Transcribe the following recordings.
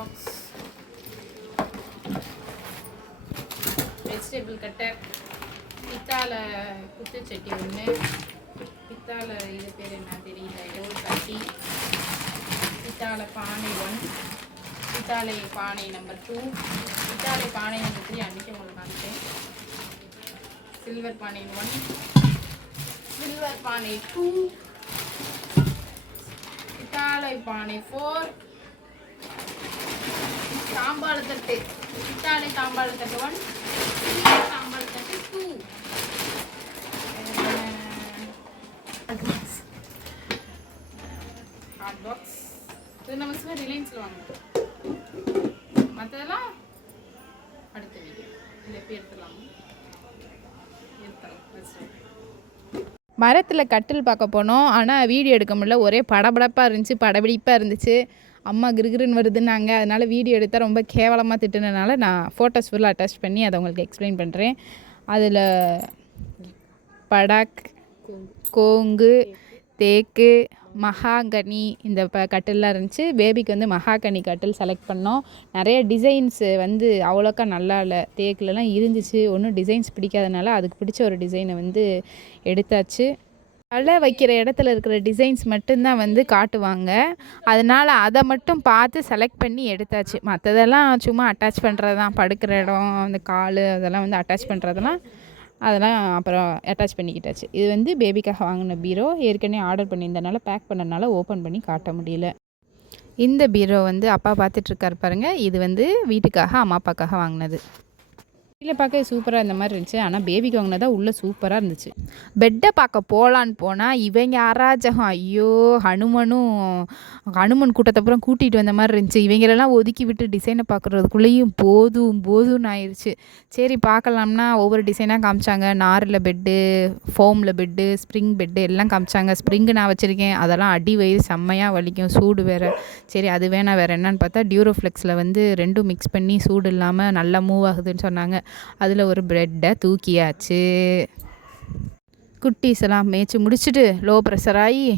Box, vegetable cutter, பித்தாளை குத்துச்சட்டி ஒன்று, பித்தாளை இது பேர் என்ன தெரியல, ஏதோ ஒரு கட்டி, பித்தாளை பானை 1, பித்தாளை பானை நம்பர் 2, பித்தாளை பானை நம்பர் 3 அன்றைக்கி உங்களுக்கு காமிச்சேன். சில்வர் பானை 1, சில்வர் பானை 2, பித்தாளை பானை 4, தாம்பாள தட்டு, பித்தாளை தாம்பாள தட்டு 1, தாம்பாள தட்டு 2, ஹாட் பாக்ஸ். இது நம்ம ரிலையன்ஸில் வாங்கணும். மற்றதெல்லாம் அடுத்த வீடியோ இல்லை எப்போ எடுத்துடலாம். மரத்தில் கட்டில் பார்க்க போனோம். ஆனால் வீடியோ எடுக்க முடியல, ஒரே படபடப்பாக இருந்துச்சு, படபிடிப்பாக இருந்துச்சு. அம்மா கிருகிருன்னு வருதுன்னாங்க. அதனால் வீடியோ எடுத்தால் ரொம்ப கேவலமாக திட்டுனதுனால நான் ஃபோட்டோஸ் ஃபுல்லாக அட்டாச் பண்ணி அதை உங்களுக்கு எக்ஸ்பிளைன் பண்ணுறேன். அதில் படாக், கோங்கு, தேக்கு, மகாகனி இந்த கட்டில்லாம் இருந்துச்சு. பேபிக்கு வந்து மகாகனி கட்டில் செலக்ட் பண்ணோம். நிறைய டிசைன்ஸு வந்து அவ்வளோக்கா நல்லா இல்லை, தேக்குலலாம் இருந்துச்சு. ஒன்றும் டிசைன்ஸ் பிடிக்காதனால அதுக்கு பிடிச்ச ஒரு டிசைனை வந்து எடுத்தாச்சு. தலை வைக்கிற இடத்துல இருக்கிற டிசைன்ஸ் மட்டும்தான் வந்து காட்டுவாங்க. அதனால் அதை மட்டும் பார்த்து செலக்ட் பண்ணி எடுத்தாச்சு. மற்றதெல்லாம் சும்மா அட்டாச் பண்ணுறது தான். படுக்கிற இடம், அந்த கால் அதெல்லாம் வந்து அட்டாச் பண்ணுறதெல்லாம் அதெல்லாம் அப்புறம் அட்டாச் பண்ணிக்கிட்டாச்சு. இது வந்து பேபிக்காக வாங்கின பீரோ. ஏற்கனவே ஆர்டர் பண்ணியிருந்தனால பேக் பண்ணனால ஓப்பன் பண்ணி காட்ட முடியல. இந்த பீரோ வந்து அப்பா பார்த்துட்ருக்காரு பாருங்கள். இது வந்து வீட்டுக்காக அம்மா அப்பாக்காக வாங்கினது. வெளியில் பார்க்க சூப்பராக இந்த மாதிரி இருந்துச்சு. ஆனால் பேபிக்கு வாங்கினதா உள்ளே சூப்பராக இருந்துச்சு. பெட்டை பார்க்க போகலான்னு போனால் இவங்க அராஜகம். ஐயோ, ஹனுமன் கூட்டத்தை அப்புறம் கூட்டிகிட்டு வந்த மாதிரி இருந்துச்சு. இவங்களெல்லாம் ஒதுக்கி விட்டு டிசைனை பார்க்குறதுக்குள்ளேயும் போதும் ஆயிடுச்சு. சரி பார்க்கலாம்னா ஒவ்வொரு டிசைனாக காமிச்சாங்க. நாரில் பெட்டு, ஃபோமில் பெட்டு, ஸ்ப்ரிங் பெட்டு எல்லாம் காமிச்சாங்க. ஸ்ப்ரிங்கு நான் வச்சுருக்கேன், அதெல்லாம் அடி வயிறு செம்மையாக வலிக்கும், சூடு வேறு. சரி அது வேணாம், வேறு என்னன்னு பார்த்தா டியூரோஃப்ளெக்ஸில் வந்து ரெண்டும் மிக்ஸ் பண்ணி சூடு இல்லாமல் நல்லா மூவ் ஆகுதுன்னு சொன்னாங்க. அதில் ஒரு ப்ரெட்டை தூக்கியாச்சு. குட்டீஸ் எல்லாம் மேய்ச்சி முடிச்சுட்டு லோ ப்ரெஷர் ஆகி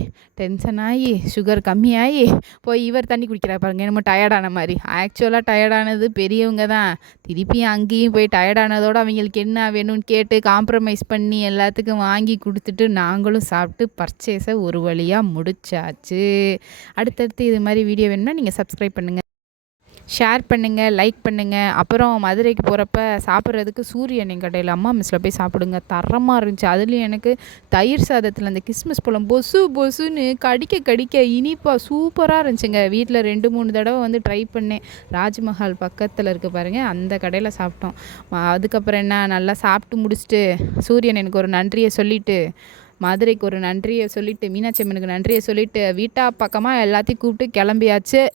டென்ஷன் ஆகி சுகர் கம்மியாகி போய் இவர் தண்ணி குடிக்கிறா பாருங்க, என்னமோ டயர்டான மாதிரி. ஆக்சுவலாக டயர்டானது பெரியவங்க தான். திருப்பியும் அங்கேயும் போய் டயர்டானதோடு அவங்களுக்கு என்ன வேணும்னு கேட்டு காம்ப்ரமைஸ் பண்ணி எல்லாத்துக்கும் வாங்கி கொடுத்துட்டு நாங்களும் சாப்பிட்டு பர்ச்சேஸை ஒரு வழியாக முடிச்சாச்சு. அடுத்தடுத்து இது மாதிரி வீடியோ வேணும்னா நீங்கள் சப்ஸ்கிரைப் பண்ணுங்கள், ஷேர் பண்ணுங்கள், லைக் பண்ணுங்கள். அப்புறம் மதுரைக்கு போகிறப்ப சாப்பிட்றதுக்கு சூரியன் கடையில் அம்மா மிஸ்ஸில் போய் சாப்பிடுங்க, தரமாக இருந்துச்சு. அதுலேயும் எனக்கு தயிர் சாதத்தில் அந்த கிஸ்மிஸ் பழம் பொசுன்னு கடிக்க இனிப்பாக சூப்பராக இருந்துச்சுங்க. வீட்டில் 2-3 தடவை வந்து ட்ரை பண்ணேன். ராஜ்மஹால் பக்கத்தில் இருக்க பாருங்கள், அந்த கடையில் சாப்பிட்டோம். அதுக்கப்புறம் என்ன, நல்லா சாப்பிட்டு முடிச்சுட்டு சூரியன் எனக்கு ஒரு நன்றியை சொல்லிவிட்டு, மதுரைக்கு ஒரு நன்றியை சொல்லிவிட்டு, மீனாட்சி அம்மனுக்கு நன்றியை சொல்லிவிட்டு வீட்டா பக்கமாக எல்லாத்தையும் கூப்பிட்டு கிளம்பியாச்சு.